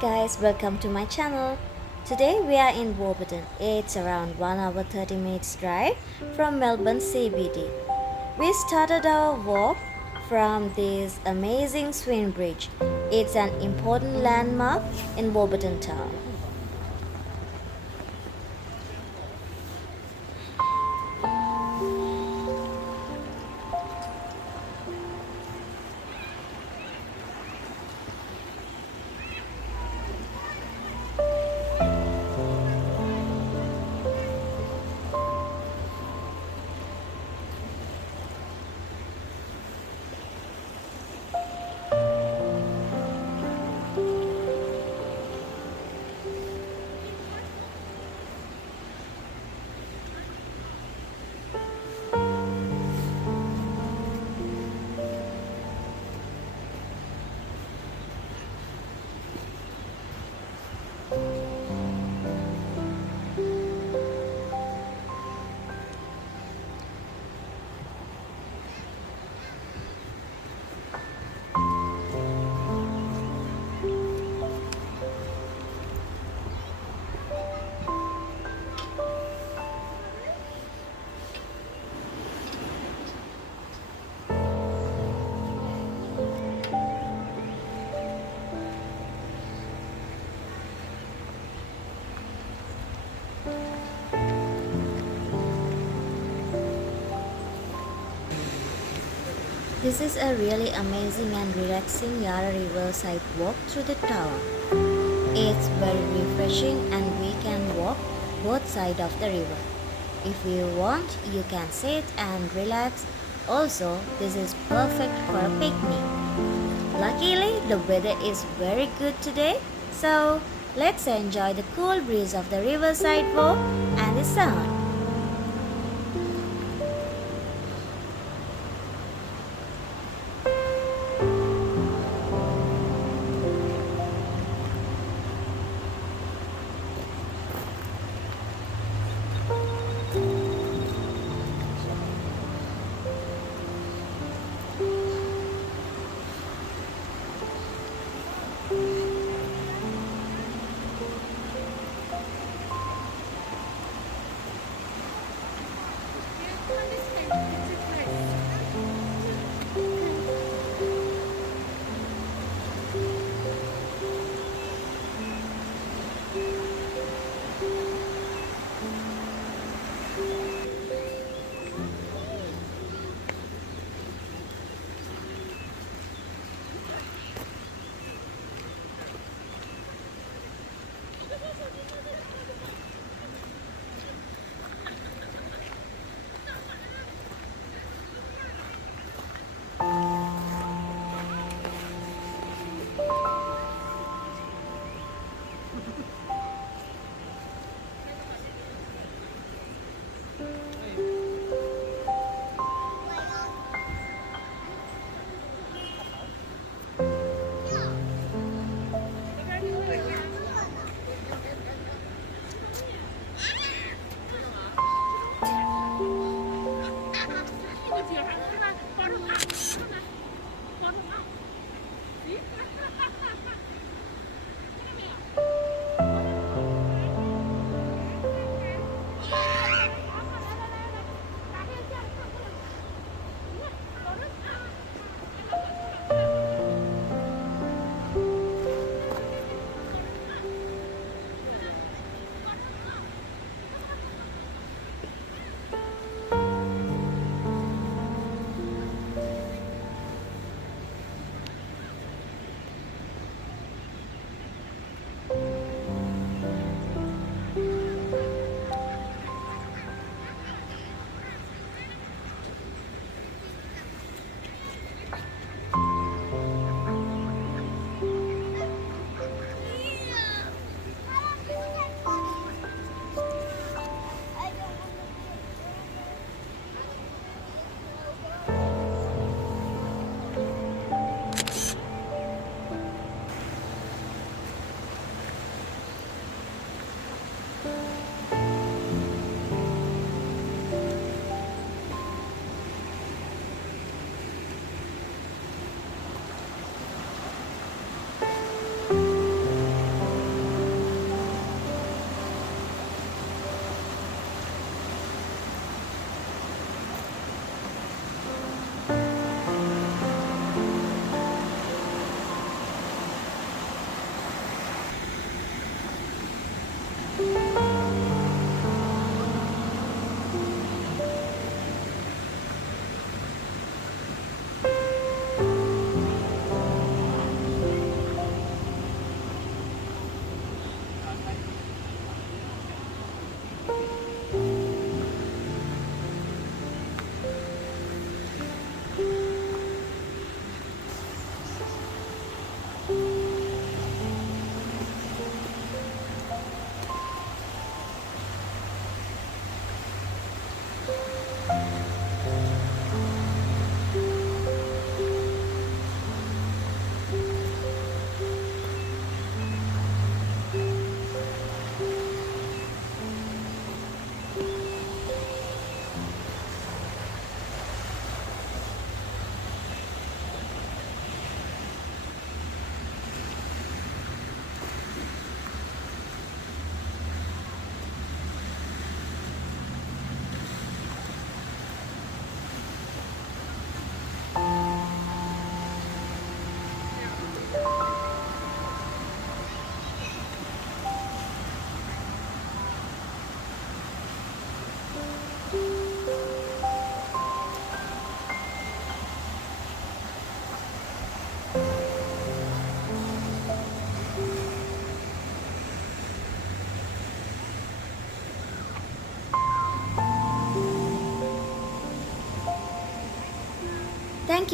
guys, welcome to my channel. Today we are in Warburton. It's around 1 hour 30 minutes drive from Melbourne CBD. We started our walk from this amazing swing bridge. It's an important landmark in Warburton town. This is a really amazing and relaxing Yara Riverside walk through the town. It's very refreshing and we can walk both sides of the river. If you want, you can sit and relax. Also, this is perfect for a picnic. Luckily, the weather is very good today, so let's enjoy the cool breeze of the riverside walk and the sun.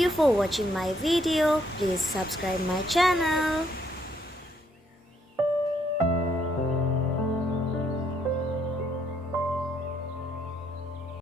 you for watching my video. Please subscribe my channel.